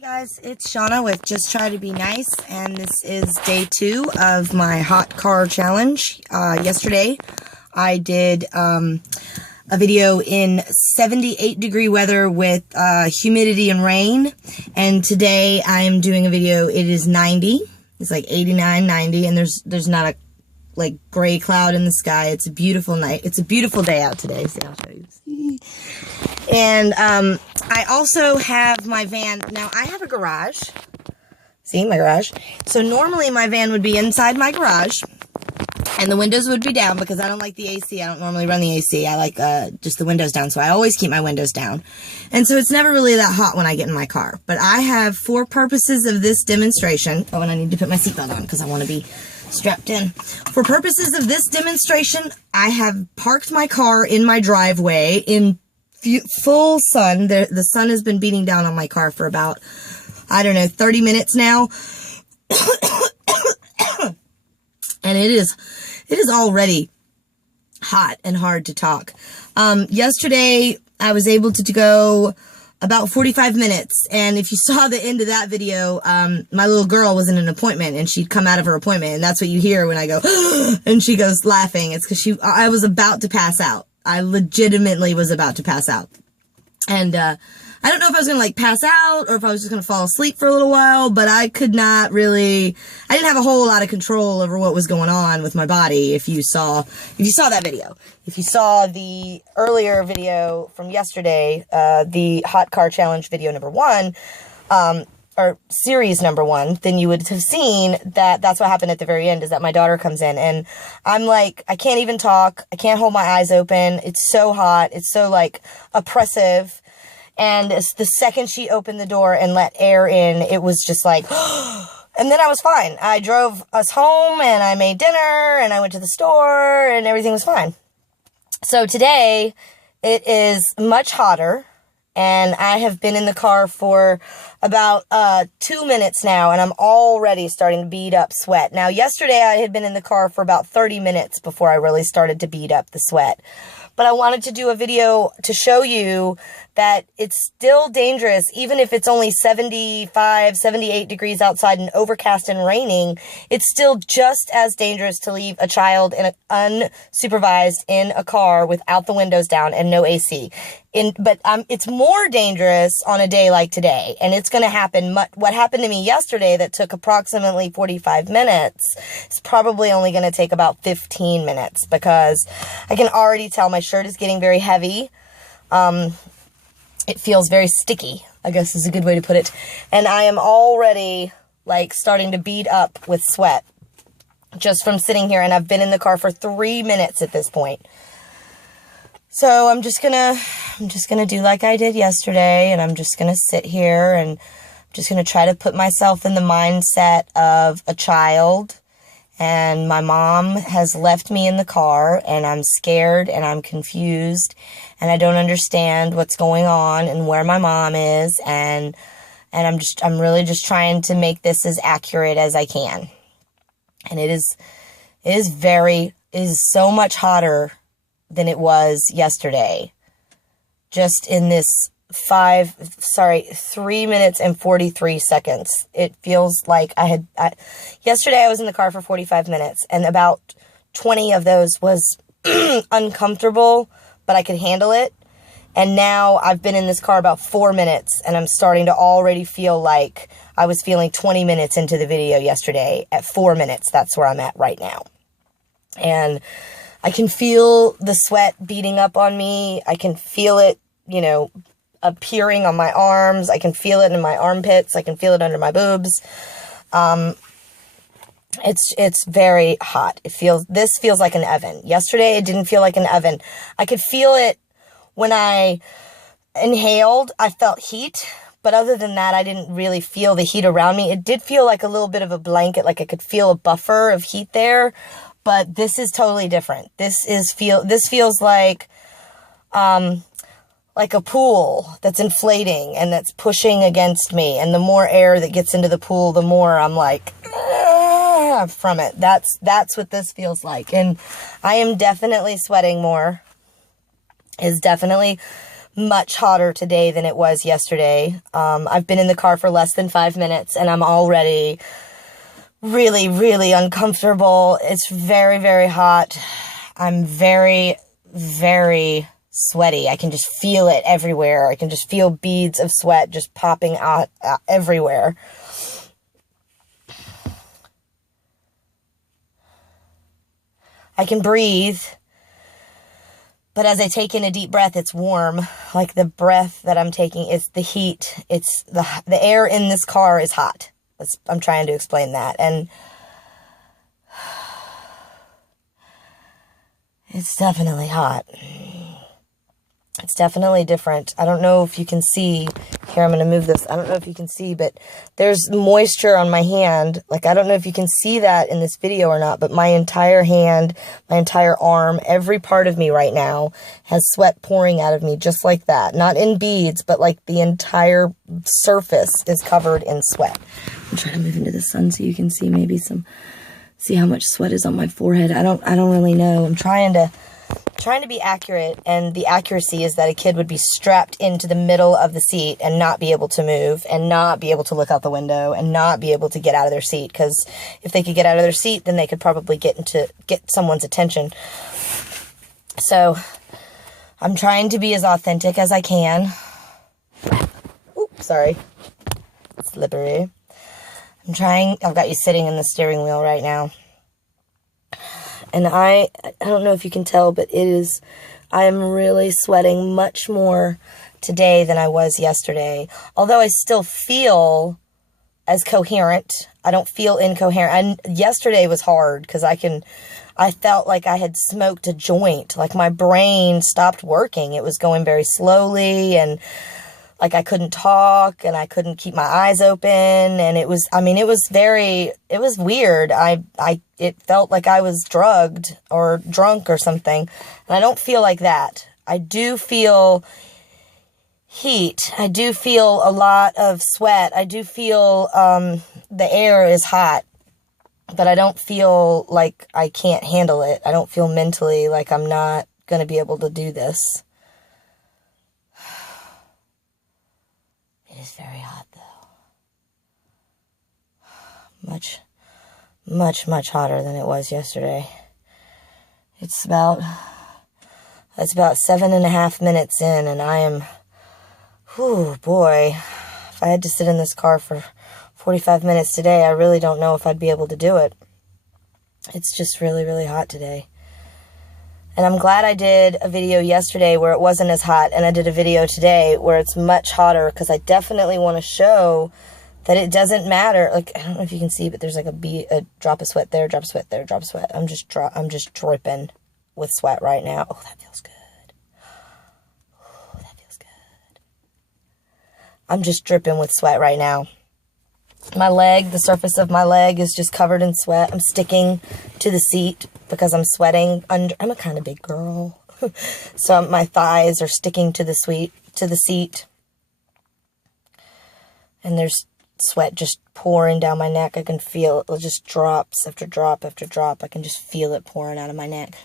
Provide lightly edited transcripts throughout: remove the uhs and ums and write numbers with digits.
Hey guys, it's Shauna with Just Try to Be Nice, and this is day 2 of my hot car challenge. Yesterday, I did a video in 78 degree weather with humidity and rain, and today I am doing a video. It is 90. It's like 89, 90, and there's not a like gray cloud in the sky. It's a beautiful night. It's a beautiful day out today. See, I'll show you. And I also have my van. Now, I have a garage. See, my garage. So normally my van would be inside my garage, and the windows would be down because I don't like the AC. I don't normally run the AC. I like just the windows down, so I always keep my windows down. And so it's never really that hot when I get in my car. But I have, for purposes of this demonstration, oh, and I need to put my seatbelt on because I want to be strapped in. For purposes of this demonstration, I have parked my car in my driveway in full sun. The sun has been beating down on my car for about, I don't know, 30 minutes now. And it is already hot and hard to talk. Yesterday, I was able to go about 45 minutes. And if you saw the end of that video, my little girl was in an appointment and she'd come out of her appointment. And that's what you hear when I go, and she goes laughing. It's because I was about to pass out. I legitimately was about to pass out. And, I don't know if I was going to like pass out or if I was just going to fall asleep for a little while, but I didn't have a whole lot of control over what was going on with my body. If you saw that video, if you saw the earlier video from yesterday, the hot car challenge video number 1, or series number 1, then you would have seen that that's what happened at the very end, is that my daughter comes in and I'm like, I can't even talk. I can't hold my eyes open. It's so hot. It's so like oppressive. And the second she opened the door and let air in, it was just like, and then I was fine. I drove us home and I made dinner and I went to the store and everything was fine. So today it is much hotter and I have been in the car for about 2 minutes now and I'm already starting to bead up sweat. Now, yesterday I had been in the car for about 30 minutes before I really started to bead up the sweat. But I wanted to do a video to show you that it's still dangerous, even if it's only 75, 78 degrees outside and overcast and raining. It's still just as dangerous to leave a child unsupervised in a car without the windows down and no AC. But it's more dangerous on a day like today, and it's going to happen. What happened to me yesterday that took approximately 45 minutes is probably only going to take about 15 minutes because I can already tell my shirt is getting very heavy. It feels very sticky, I guess is a good way to put it. And I am already like starting to bead up with sweat just from sitting here, and I've been in the car for 3 minutes at this point. So I'm just gonna do like I did yesterday, and I'm just gonna sit here and I'm just gonna try to put myself in the mindset of a child. And my mom has left me in the car and I'm scared and I'm confused and I don't understand what's going on and where my mom is. And I'm really just trying to make this as accurate as I can. And it is so much hotter than it was yesterday. Just in this 3 minutes and 43 seconds. It feels like yesterday I was in the car for 45 minutes and about 20 of those was uncomfortable, but I could handle it. And now I've been in this car about 4 minutes and I'm starting to already feel like I was feeling 20 minutes into the video yesterday. At 4 minutes, that's where I'm at right now. And I can feel the sweat beating up on me. I can feel it, appearing on my arms. I can feel it in my armpits. I can feel it under my boobs. It's very hot. This feels like an oven. Yesterday, it didn't feel like an oven. I could feel it when I inhaled. I felt heat, but other than that, I didn't really feel the heat around me. It did feel like a little bit of a blanket, like I could feel a buffer of heat there, but this is totally different. This feels like a pool that's inflating and that's pushing against me. And the more air that gets into the pool, the more I'm like, from it. That's what this feels like. And I am definitely sweating more. Is definitely much hotter today than it was yesterday. I've been in the car for less than 5 minutes and I'm already really, really uncomfortable. It's very, very hot. I'm very, very sweaty. I can just feel it everywhere. I can just feel beads of sweat just popping out everywhere. I can breathe, but as I take in a deep breath, it's warm. Like the breath that I'm taking, it's the heat. It's the air in this car is hot. I'm trying to explain that. And it's definitely hot. It's definitely different. I don't know if you can see. Here, I'm going to move this. I don't know if you can see, but there's moisture on my hand. Like, I don't know if you can see that in this video or not, but my entire hand, my entire arm, every part of me right now has sweat pouring out of me just like that. Not in beads, but like the entire surface is covered in sweat. I'm trying to move into the sun so you can see maybe see how much sweat is on my forehead. I don't really know. I'm trying to be accurate, and the accuracy is that a kid would be strapped into the middle of the seat and not be able to move and not be able to look out the window and not be able to get out of their seat, because if they could get out of their seat, then they could probably get someone's attention. So I'm trying to be as authentic as I can. Oops, sorry. It's slippery. I've got you sitting in the steering wheel right now. And I don't know if you can tell, but I am really sweating much more today than I was yesterday. Although I still feel as coherent. I don't feel incoherent. Yesterday was hard because I felt like I had smoked a joint. Like my brain stopped working. It was going very slowly, and like I couldn't talk and I couldn't keep my eyes open. And it was weird. It felt like I was drugged or drunk or something. And I don't feel like that. I do feel heat. I do feel a lot of sweat. I do feel, the air is hot, but I don't feel like I can't handle it. I don't feel mentally like I'm not going to be able to do this. It is very hot, though. Much, much hotter than it was yesterday. It's about 7.5 minutes in, and I am, whew, boy, if I had to sit in this car for 45 minutes today, I really don't know if I'd be able to do it. It's just really, really hot today. And I'm glad I did a video yesterday where it wasn't as hot, and I did a video today where it's much hotter, because I definitely want to show that it doesn't matter. Like, I don't know if you can see, but there's like a drop of sweat there, drop of sweat there, drop of sweat. I'm just dripping with sweat right now. Oh, that feels good. Oh, that feels good. I'm just dripping with sweat right now. My leg, the surface of my leg is just covered in sweat. I'm sticking to the seat because I'm sweating under. I'm a kind of big girl. So my thighs are sticking to the seat. And there's sweat just pouring down my neck. I can feel it, just drops after drop after drop. I can just feel it pouring out of my neck.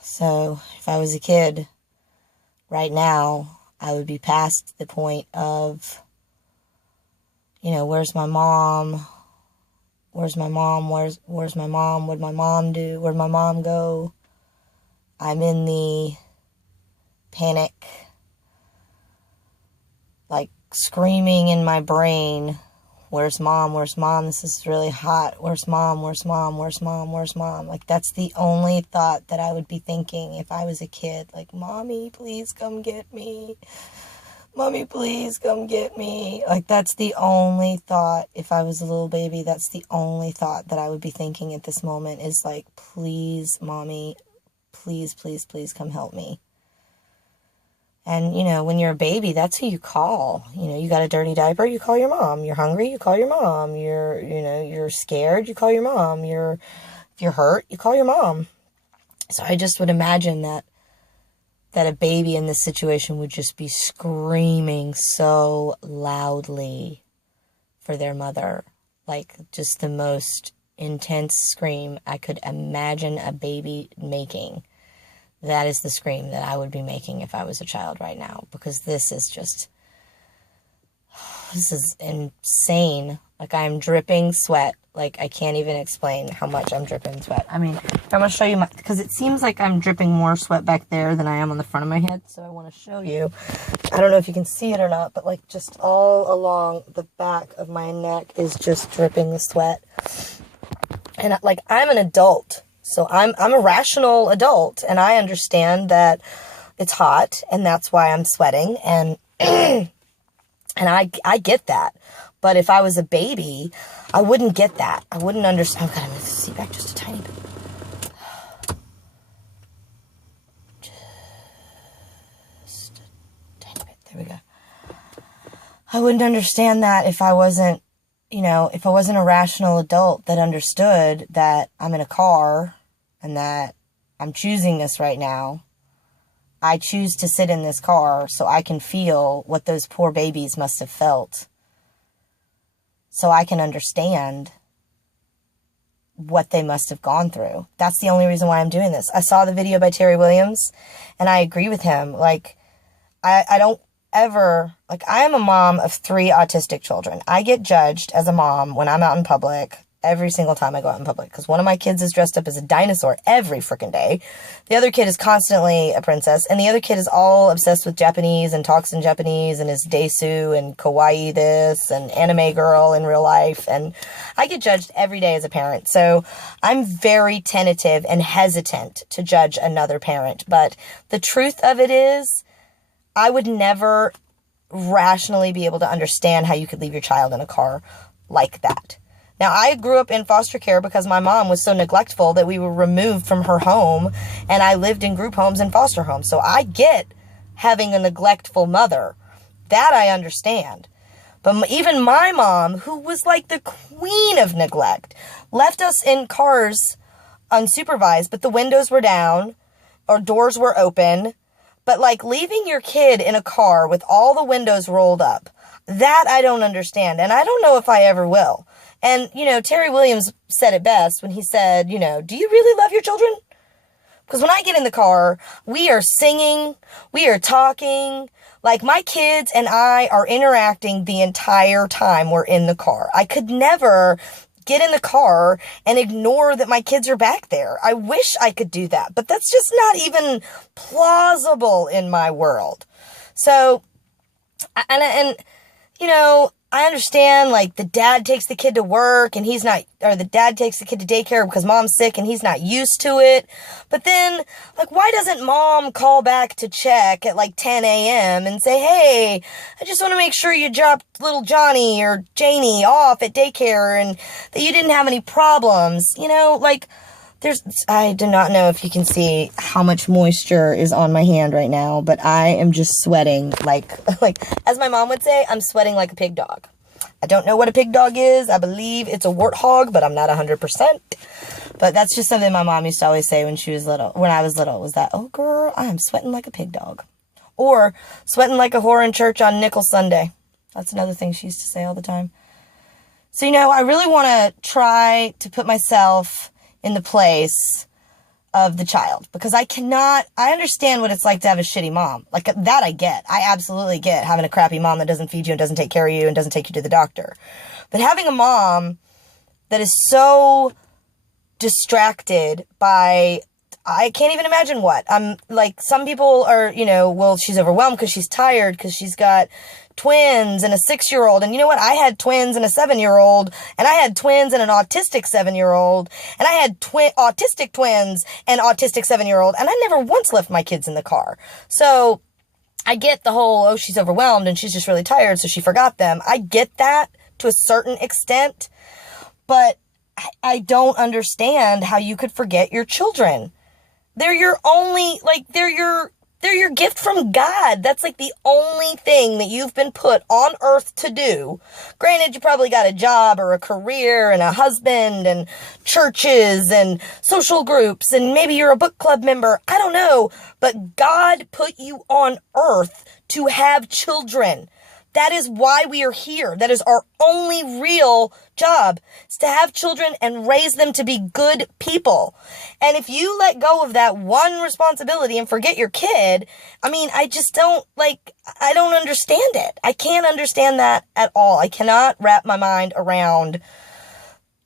So if I was a kid right now, I would be past the point of, where's my mom? Where's my mom? Where's my mom? What'd my mom do? Where'd my mom go? I'm in the panic, like screaming in my brain, where's mom? Where's mom? This is really hot. Where's mom? Where's mom? Where's mom? Where's mom? Like, that's the only thought that I would be thinking if I was a kid. Like, mommy, please come get me. Mommy, please come get me. Like, that's the only thought. If I was a little baby, that's the only thought that I would be thinking at this moment, is like, please, mommy, please, please, please come help me. And, when you're a baby, that's who you call. You got a dirty diaper, you call your mom. You're hungry, you call your mom. You're scared, you call your mom. If you're hurt, you call your mom. So I just would imagine that a baby in this situation would just be screaming so loudly for their mother. Like, just the most intense scream I could imagine a baby making. That is the scream that I would be making if I was a child right now, because this is insane. Like, I'm dripping sweat. Like, I can't even explain how much I'm dripping sweat. I mean, I'm going to show you because it seems like I'm dripping more sweat back there than I am on the front of my head. So I want to show you. I don't know if you can see it or not, but like just all along the back of my neck is just dripping the sweat. And like, I'm an adult. So I'm a rational adult, and I understand that it's hot and that's why I'm sweating, and and I get that. But if I was a baby, I wouldn't get that. I wouldn't understand. Oh God, I'm going to seat back just a tiny bit. Just a tiny bit. There we go. I wouldn't understand that if I wasn't, if I wasn't a rational adult that understood that I'm in a car and that I'm choosing this right now. I choose to sit in this car so I can feel what those poor babies must have felt. So I can understand what they must have gone through. That's the only reason why I'm doing this. I saw the video by Terry Williams, and I agree with him. Like, I don't ever, like, I am a mom of 3 autistic children. I get judged as a mom when I'm out in public every single time I go out in public, because one of my kids is dressed up as a dinosaur every freaking day. The other kid is constantly a princess, and the other kid is all obsessed with Japanese and talks in Japanese and is desu and kawaii this and anime girl in real life. And I get judged every day as a parent. So I'm very tentative and hesitant to judge another parent. But the truth of it is, I would never rationally be able to understand how you could leave your child in a car like that. Now, I grew up in foster care because my mom was so neglectful that we were removed from her home, and I lived in group homes and foster homes. So I get having a neglectful mother. That I understand. But even my mom, who was like the queen of neglect, left us in cars unsupervised, but the windows were down or doors were open. But like leaving your kid in a car with all the windows rolled up, that I don't understand. And I don't know if I ever will. And, Terry Williams said it best when he said, do you really love your children? Because when I get in the car, we are singing, we are talking, like my kids and I are interacting the entire time we're in the car. I could never get in the car and ignore that my kids are back there. I wish I could do that, but that's just not even plausible in my world. So, and I understand, like, the dad takes the kid to work and the dad takes the kid to daycare because mom's sick and he's not used to it. But then, like, why doesn't mom call back to check at like 10 a.m. and say, hey, I just want to make sure you dropped little Johnny or Janie off at daycare and that you didn't have any problems, I do not know if you can see how much moisture is on my hand right now, but I am just sweating like, as my mom would say, I'm sweating like a pig dog. I don't know what a pig dog is. I believe it's a warthog, but I'm not 100%. But that's just something my mom used to always say when I was little, was that, oh girl, I am sweating like a pig dog. Or sweating like a whore in church on Nickel Sunday. That's another thing she used to say all the time. So, I really want to try to put myself in the place of the child, because I understand what it's like to have a shitty mom. Like, that I get. I absolutely get having a crappy mom that doesn't feed you and doesn't take care of you and doesn't take you to the doctor. But having a mom that is so distracted by, I can't even imagine what. Like, some people are, well, she's overwhelmed because she's tired because she's got twins and a 6-year-old. And you know what? I had twins and a 7-year-old, and I had twins and an autistic 7-year-old, and I had autistic twins and autistic 7-year-old, and I never once left my kids in the car. So I get the whole, oh, she's overwhelmed and she's just really tired, so she forgot them. I get that to a certain extent, but I don't understand how you could forget your children. They're your only, they're your gift from God. That's like the only thing that you've been put on earth to do. Granted, you probably got a job or a career and a husband and churches and social groups, and maybe you're a book club member. I don't know. But God put you on earth to have children. That is why we are here. That is our only real job, is to have children and raise them to be good people. And if you let go of that one responsibility and forget your kid, I mean, I just don't, I don't understand it. I can't understand that at all. I cannot wrap my mind around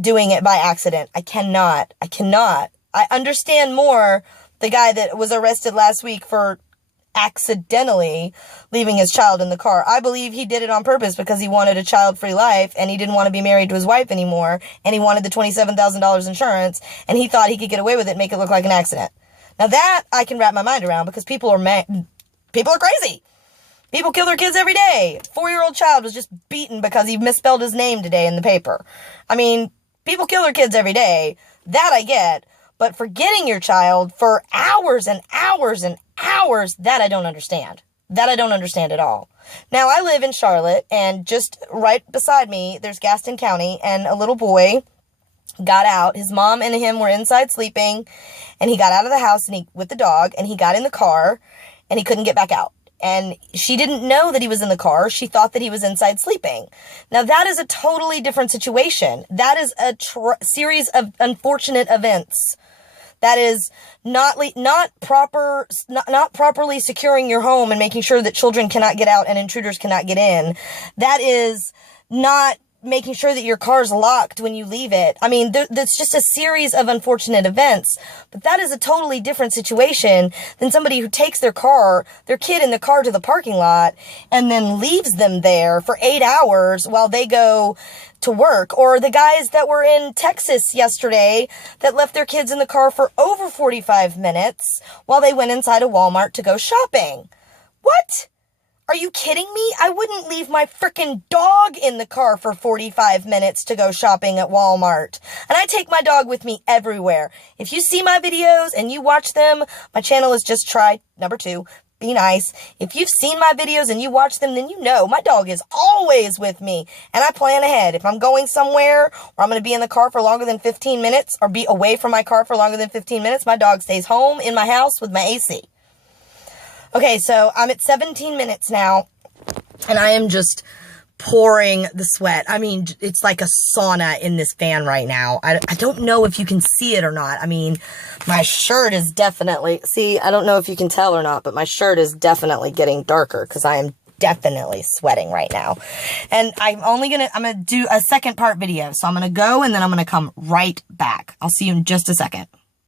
doing it by accident. I cannot. I understand more the guy that was arrested last week for accidentally leaving his child in the car. I believe he did it on purpose because he wanted a child-free life and he didn't want to be married to his wife anymore, and he wanted the $27,000 insurance, and he thought he could get away with it and make it look like an accident. Now that I can wrap my mind around, because people are crazy. People kill their kids every day. A 4-year-old child was just beaten because he misspelled his name today in the paper. I mean, people kill their kids every day. That I get. But forgetting your child for hours and hours and hours, that I don't understand. That I don't understand at all. Now, I live in Charlotte, and just right beside me, there's Gaston County, and a little boy got out. His mom and him were inside sleeping, and he got out of the house with the dog, and he got in the car, and he couldn't get back out. And she didn't know that he was in the car. She thought that he was inside sleeping. Now, that is a totally different situation. That is a series of unfortunate events. That is not properly securing your home and making sure that children cannot get out and intruders cannot get in. That is not making sure that your car's locked when you leave it. I mean, that's just a series of unfortunate events. But that is a totally different situation than somebody who takes their kid in the car to the parking lot and then leaves them there for 8 hours while they go to work. Or the guys that were in Texas yesterday that left their kids in the car for over 45 minutes while they went inside a Walmart to go shopping. What? Are you kidding me? I wouldn't leave my frickin' dog in the car for 45 minutes to go shopping at Walmart. And I take my dog with me everywhere. If you see my videos and you watch them, my channel is Just Try Number 2. Be nice. If you've seen my videos and you watch them, then you know my dog is always with me. And I plan ahead. If I'm going somewhere or I'm going to be in the car for longer than 15 minutes or be away from my car for longer than 15 minutes, my dog stays home in my house with my AC. Okay, so I'm at 17 minutes now, and I am just pouring the sweat. I mean, it's like a sauna in this fan right now. I don't know if you can see it or not. I mean, my shirt is definitely, I don't know if you can tell or not, but my shirt is definitely getting darker because I am definitely sweating right now. And I'm going to do a second part video. So I'm going to go and then I'm going to come right back. I'll see you in just a second.